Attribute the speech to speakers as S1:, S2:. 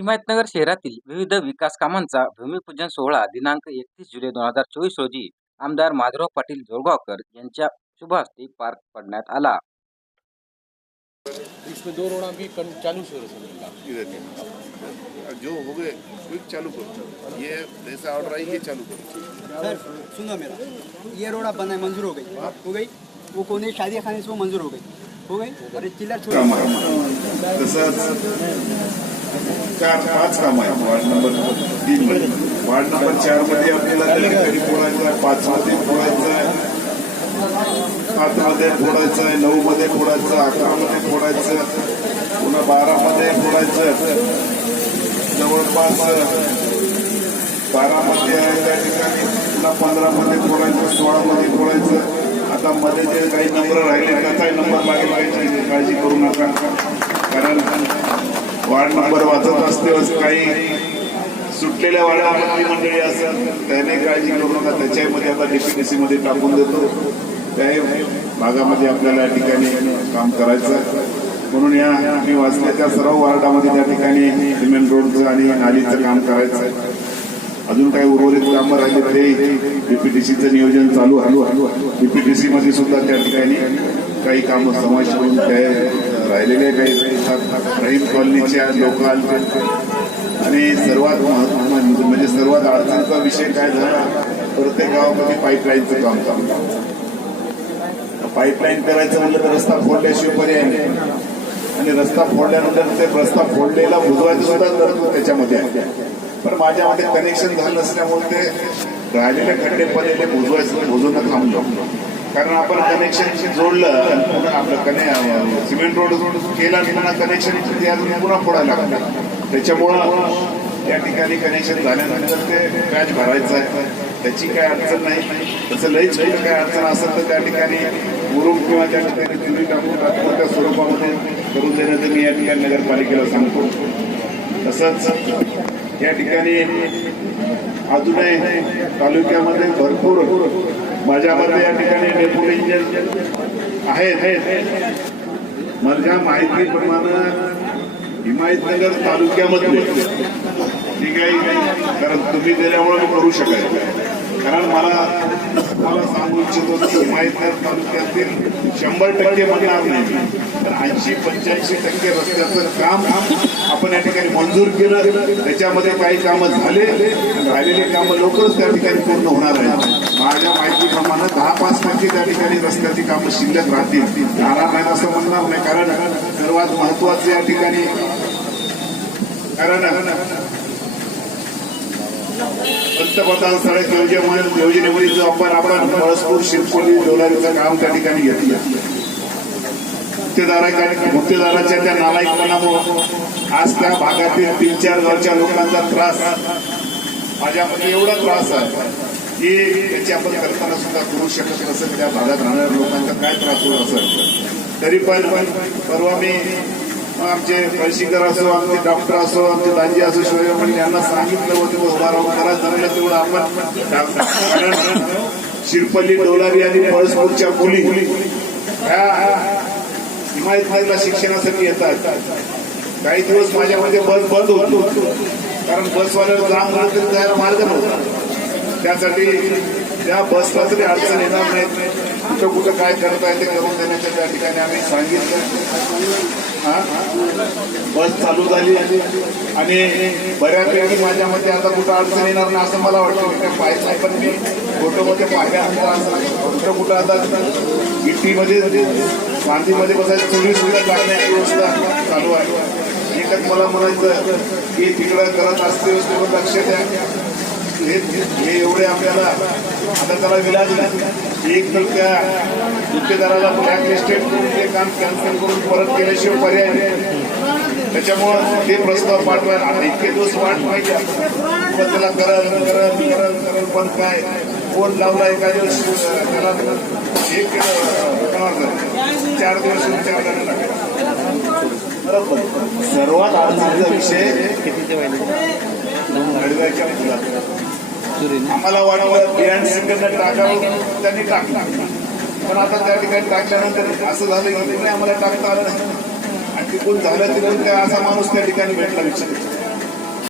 S1: हिमायतनगर शहरातील विविध विकास कामांचा भूमिपूजन सोहळा दिनांक एकतीस जुलै दोन हजार चोवीस रोजी आमदार माधवराव पाटील जोरगावकर यांच्या शुभ हस्ते पार पडण्यात आला.
S2: इसमें दो रोड़ा भी कन- चालू हो रहा
S3: इधर के. जो हो गए क्विक चालू करो. ये जैसा ऑर्डर आई ये चालू करो.
S4: सर सुनो मेरा. ये रोड अब बना है मंजूर हो गई. हो गई? वो कोने शादी खाने से वो मंजूर हो गई. हो गई? और ये चिल्लर छोड़.
S3: काम आहे तसंच चार पाच काम आहे वार्ड नंबर तीन मध्ये. वार्ड नंबर चारमध्ये आपल्याला त्या फोडायचं आहे. पाच मध्ये फोडायचं आहे. सात मध्ये फोडायचं आहे. नऊ मध्ये फोडायचं अकरा मध्ये फोडायचं पुन्हा बारा मध्ये फोडायचं जवळपास बारा मध्ये आहे त्या ठिकाणी. पुन्हा पंधरा मध्ये फोडायचं सोळा मध्ये फोडायचं आता मध्ये जे काही नंबर राहिले त्याचाही नंबर लागेल पाहिजे काळजी करू नका. कारण वार्ड नंबर वाचत असते काही सुटलेल्या वार्डामधली मंडळी असतात त्याने काळजी करू नका त्याच्यामध्ये आता डीपीडीसी मध्ये टाकून देतो. त्याही भागामध्ये आपल्याला या ठिकाणी काम करायचं म्हणून या मी वाचल्याच्या सर्व वार्डामध्ये त्या ठिकाणी सिमेंट रोडचं आणि नालीचं काम करायचं आहे. अजून काही उर्वरित कामं राहिले ते डीपीटीसीचं नियोजन चालू हलू डीपीटीसी मध्ये सुद्धा त्या ठिकाणी काही कामं समाज करून त्या राहिलेले काही रहीम कॉलनीच्या लोक आले आणि सर्वात महत्व- म्हणजे सर्वात अडचणीचा विषय काय झाला प्रत्येक गावामध्ये पाईपलाईनचं काम चालू पाईपलाईन करायचं म्हणलं तर रस्ता फोडल्याशिवाय पर्याय नाही. आणि रस्ता फोडल्यानंतर ते रस्ता फोडलेला बुजवायचं सुद्धा तरतूद त्याच्यामध्ये आहे. पण माझ्या मते कनेक्शन झालं नसल्यामुळे ते राहिलेले खड्डे पडलेले बुजवायचं बुजवणं थांबलं. कारण आपण कनेक्शन जोडलं पुन्हा आपलं कने सिमेंट रोड केला आणि पुन्हा कनेक्शन ते अजून पुन्हा फोडायला लागलं. त्याच्यामुळं त्या ठिकाणी कनेक्शन झाल्यानंतर ते पॅच भरायचं आहे. त्याची काय अडचण नाही. तसं लईच कुठं काय अडचण असेल तर त्या ठिकाणी मुरुम किंवा त्या ठिकाणी तुम्ही टाकून तात्पुरत्या स्वरूपामध्ये करून देण्याचं मी या ठिकाणी नगरपालिकेला सांगतो. तसंच या ठिकाणी अजूनही तालुक्यामध्ये भरपूर माझ्यामध्ये या ठिकाणी डेप्युटी इंजिनियर आहेत. माझ्या माहितीप्रमाणे हिमायतनगर तालुक्यामध्ये ठीक आहे कारण तुम्ही दिल्यामुळे मी करू शकाल कारण मला तुम्हाला सांगू इच्छितो की हिमायतनगर तालुक्यातील शंभर टक्के म्हणणार नाही तर ऐंशी पंच्याऐंशी टक्के रस्त्याचं काम आपण या ठिकाणी मंजूर केलं त्याच्यामध्ये काही कामं झाले राहिलेले कामं लवकरच त्या ठिकाणी पूर्ण होणार आहे माझ्या माहितीप्रमाणे दहा पाच टक्के त्या ठिकाणी रस्त्याची कामं शिल्लक राहतील राहणार नाहीत असं म्हणणार नाही कारण सर्वात महत्वाचं या ठिकाणी कारण पंतप्रधान सडक योजनेमध्ये योजनेमध्ये जो आपण आपण परस्पूर शिरकोली डोलारीचं काम त्या ठिकाणी घेतलं गुत्तेदाराच्या गुत्तेदाराच्या त्या नालायकपणामुळं आज त्या भागातील तीन चार गावच्या लोकांचा त्रास माझ्यामध्ये एवढा त्रास आहे की त्याची आपण कल्पना सुद्धा करू शकत नसेल त्या भागात राहणाऱ्या लोकांचा काय त्रास होत असेल. तरी पण परवा मी आमचे पैशीकर असो आमचे डॉक्टर असो आमचे दाजी असो शिवमणी यांना सांगितलं होतं उभा राहून करा तेवढं आपण शिरपल्ली डोलारी आणि परस्पूरच्या मुली ह्या हिमायतनगरला शिक्षणासाठी येतात. काही दिवस माझ्यामध्ये बस बंद होतो. कारण बसवाल्याला जाम झालं तरी जायला मार्ग नव्हता. त्यासाठी त्या बसला तरी अडचण येणार नाही. कुठं कुठं काय करता येते करून देण्याच्या त्या ठिकाणी आम्ही सांगितलं. बस चालू झाली. आणि बऱ्यापैकी माझ्या मते आता कुठं अडचण येणार नाही असं मला वाटतं. मी पाहिजे नाही पण मी फोटोमध्ये पाहिल्या कुठं कुठं आता गिट्टीमध्ये मांदीमध्ये बसायचं चोवीस सुद्धा टाकण्याची व्यवस्था चालू आहे. एकच मला म्हणायचं की तिकडं करत असते व्यवस्थेवर लक्ष द्या. हे हे एवढे आपल्याला आता त्याला विलाज नाही. एक तर त्या गुत्तेदाराला ब्लॅक लिस्टेड करून ते काम कॅन्सल करून परत केल्याशिवाय पर्याय नाही. त्याच्यामुळं ते प्रस्ताव पाठवायला आता इतके दिवस वाट पाहिजे पण त्याला करल करल करल करल पण काय? फोन लावला एका दिवस त्याला एक चार दिवस विचार करायला बरोबर सर्वात अडचणीचा विषय हळव्याच्या फुलाचा आम्हाला वाटलं बियाण सेंटरनं टाकावं त्यांनी टाकलं पण आता त्या ठिकाणी टाकल्यानंतर असं झालं की आम्हाला टाकता आलं नाही. आणि तिकडून झालं तिकडून काय असा माणूस त्या ठिकाणी भेटला विचार.